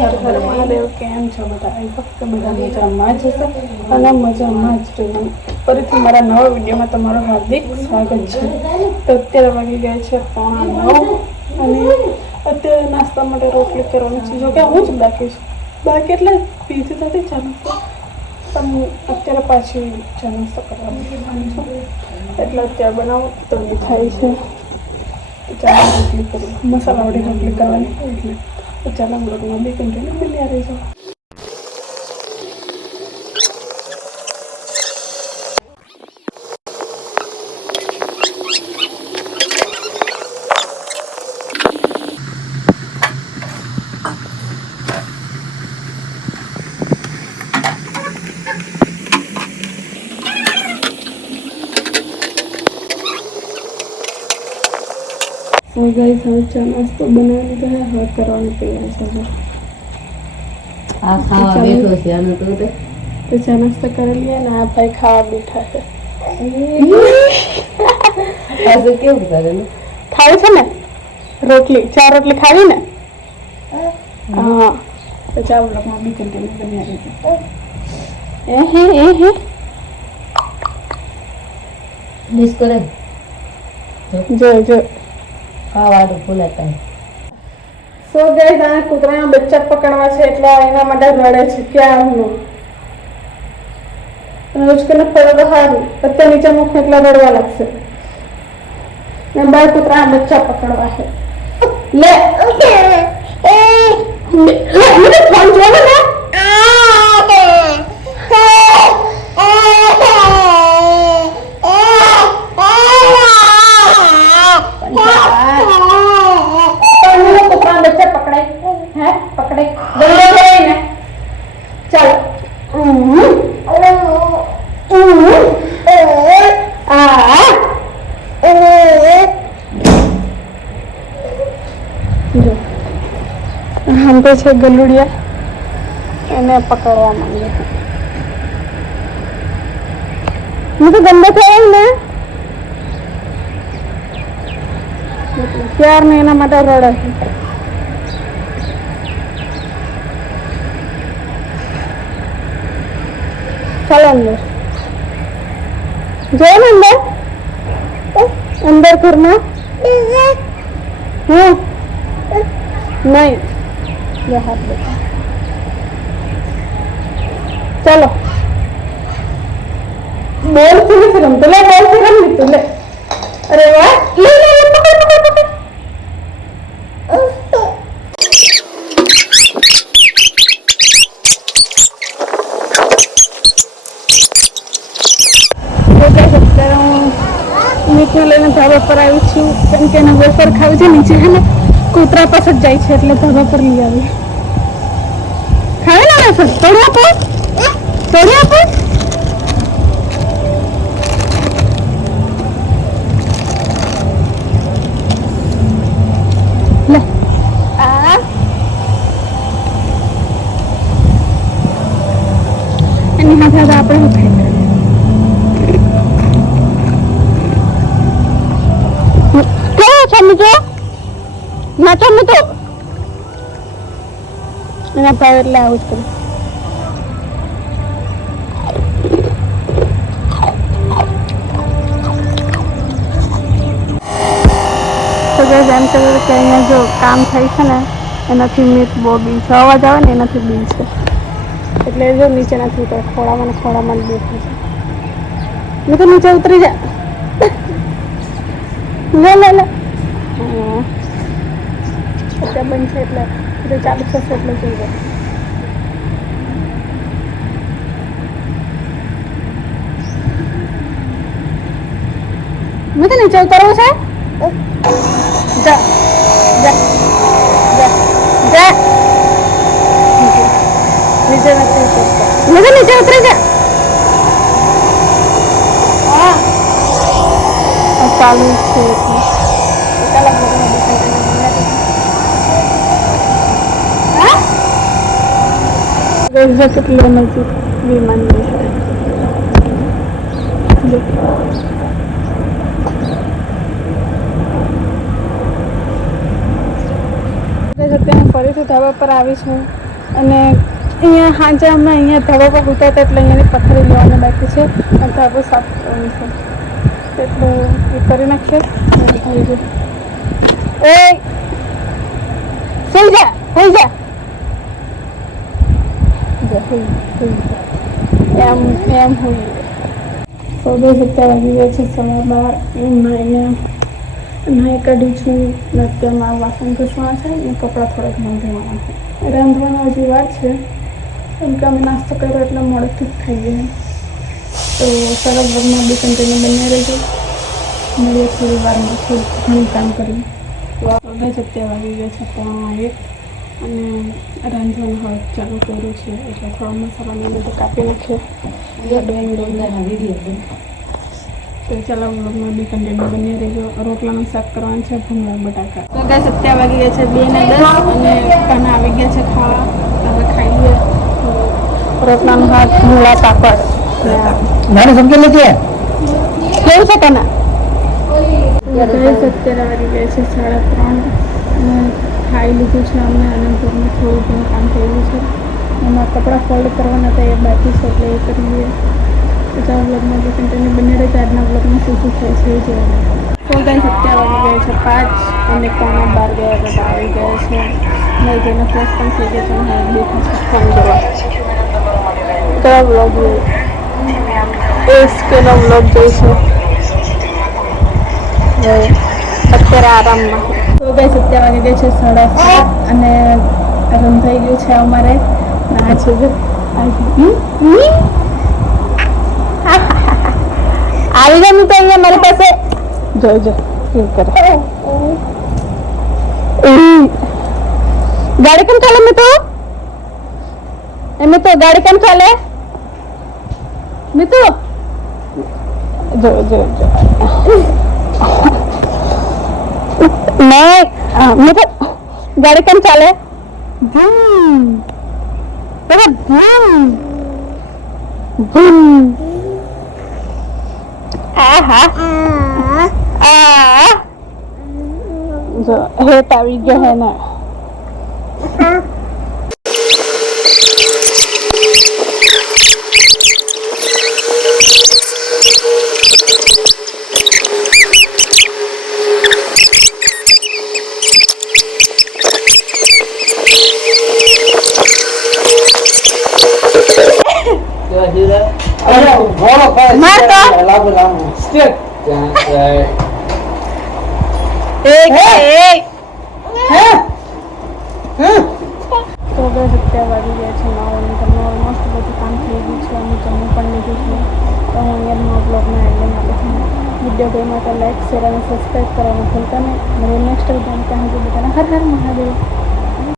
મહાદેવ કેમ છો બધા? આઈ હોપ કે બધા મજામાં જ હશે અને મજામાં જ રહેવાનું. ફરીથી મારા નવા વિડીયોમાં તમારું હાર્દિક સ્વાગત છે. તો અત્યારે વાગી ગયા છે 9:30 અને અત્યારે નાસ્તા માટે રોટલી કરવાની છે. જો કે હું જ બાકી છું. બાકી એટલે બીજી નથી ચાલુ, પણ અત્યારે પાછી ચા નાસ્તો કરવાની છું. એટલે અત્યારે બનાવું તો થાય છે. ચાલો રોટલી કરું, મસાલાવાળી રોટલી કરવાની એટલે ચાલો બ્લોગમાં બી કન્ટિન્યુ બન્યા રહેજો. ગાઈસ હવે ચા નાસ્તો બનાવી લીધો છે, હવે કરવાની તૈયારી છે. આ ખાવા બેઠો છે આનો તો ચા નાસ્તો કરી લઈએ ને આ ભાઈ ખાવા બેઠા છે. આજે કેવું કરે ને ખાવી છે ને રોટલી, 4 રોટલી ખાવી ને? હા તો ચાલો બ્લોગમાં બી કન્ટિન્યુ બન્યા રહેજો. મિસ કરે જો ખાવાનું ભૂલાતા. સો ગાઈસ આ કૂતરાના બચ્ચા પકડવા છે એટલે એના માટે રડે છે. ક્યાં હું રોજકને પડે તો સારું, અત્યારે નીચે મુખ એટલે રડવા લાગશે. ને બાર કૂતરાના બચ્ચા પકડવા છે. લે મને ફોન જોવે ને हम तो છે ગલુડિયા, એને પકડવા માંગે છે. હું તો ગંદો થયો ને ત્યાર ને એના માટે રડે છે. ચાલો અંદર જો ને અંદર ઘરમાં હું नहीं ये हाथ देखो. चलो बॉल से नहीं रम, तुले बॉल से रम नहीं तुले. अरे वाह ले ले ले पकड़ पकड़ पकड़. मीठू लेने ધાબા પર આવી છું કેમ કે એને વેફર ખાવી છે. નીચે છે ને કૂતરા પાસે જાય છે એટલે ધાબા પર લઈ આવી. ખાવે ને વેફર તોડી આપો તોડી આપો. લે આ એની હાથે આપણે ખાઈ નાચો તો એના ભાવ એટલે આવું જ કરું. તો જે એમ કે અહીંયા જો કામ થાય છે ને એનાથી મીટ બહુ બી છે, અવાજ આવે ને એનાથી બી છે એટલે જો નીચે નથી ઉતરે. ખોડામાં બેઠું છે. મેં તો નીચે ઉતરી જા. લે લે લે અત્યારે બંધ છે એટલે ચાલુ થશે એટલે જોઈ જાય. મેં તો નીચે ઉતરવું છે. જા જા જા જા નીચે નથી ઉતરતો. મેં તો નીચે ઉતરી જા. હા ચાલુ છે ચાલો કેટલો નજીક વિમાન દેખાય. અત્યારે ફરીથી ધાબા પર આવી છું અને અહીંયા સાંજે અમે અહીંયા ધબા પર ઉતરતા એટલે અહીંયાની પથ્થરી લેવાની બાકી છે અને ધાબો સાફ કરવાનું છે એટલે એ કરી નાખીએ થઈ ગયું. એ સુઈ જા સુઈ જા એમ એમ હોય. તો 10:17 વાગી ગયા છે, 12:30. નાહી કાઢી છું ને અત્યારમાં વાસણ ઘસવાના છે અને કપડાં થોડાક બાંધવાના છે. રાંધવાનો હજી વાર છે કેમ કે અમે નાસ્તો કર્યો એટલે મોડેથી જ થઈ ગયું. તો સરસ બ્લોગમાં બી કન્ટિન્યુ બની રહેજો. મળીએ થોડી વારમાં, થોડું ઘણું કામ કરીએ. 17 વાગી ગયા છે, 1:15 અને રાંધવાનું હવે ચાલુ કર્યું છે એટલે થોડો મસાલાને બધું કાપી નાખીએ. તો ચાલો બ્લોગમાં બી કન્ટિન્યુ બની રહેજો. રોટલાનું શાક કરવાનું છે, ભૂંગળા બટાકા. તો ગાઈસ 17 વાગી ગયા છે, 2:10 અને કાના આવી ગયા છે ખાવા. હવે ખાઈ લઈએ રોટલાનું શાક, ભૂંગળા પાપડ. નાની સમજી લેજે. કેવું છે કાના? ગાઈસ 17 વાગી ગયા છે, 3:30 અને ખાઈ લીધું છે અમે અને ઘરમાં થોડું ઘણું કામ કર્યું છે. એમાં કપડાં ફોલ્ડ કરવાના હતા એ બાકી છે એટલે એ કરી લઈએ. તો ચાલો બ્લોગમાં બી કન્ટિન્યુ બની રહે છે. આજના બ્લોગમાં શું શું થાય છે એ જોવાનું. તો ગાઈસ 17 વાગી ગયા છે, 5 અને 12:15 ગયા બધા આવી ગયા છે. નહીં જેને ફ્રેશ પણ થઈ ગયા છે અને હવે બેઠા છે ફોન કરવા. કયો બ્લોગ એસકેનો બ્લોગ જોઈશું અત્યારે આરામમાં. તો ગાઈસ 17 વાગી ગયા છે, 7:30 અને રંધાઈ ગયું છે અમારે. ના છે જો આવી ગયું તો અહીંયા મારી પાસે જોઈજો શું કરે. ગાડી કેમ ચાલે મિતુ? મિતુ ગાડી કેમ ચાલે? મિતુ જો જો જો નહીં મિતુ ગાડી કેમ ચાલે? ધૂમ ધૂમ ધૂમ. જો હેત આવી ગયો હે ને. તો બસ 17 વાગી ગયા છે, 9 અને તમને ઓલમોસ્ટ બધું કામ થઈ ગયું છે અને જમવું પણ લીધું છે. તો હું અહીંયા બ્લોગના એન્ડિંગ આપું છું. વિડીયો ગમ્યો તો લાઈક શેર અને સબસ્ક્રાઈબ કરવાનું ભૂલતા નહીં. મળીએ નેક્સ્ટ ટાઈમ. ત્યાં સુધી બધાને હર હર મહાદેવ.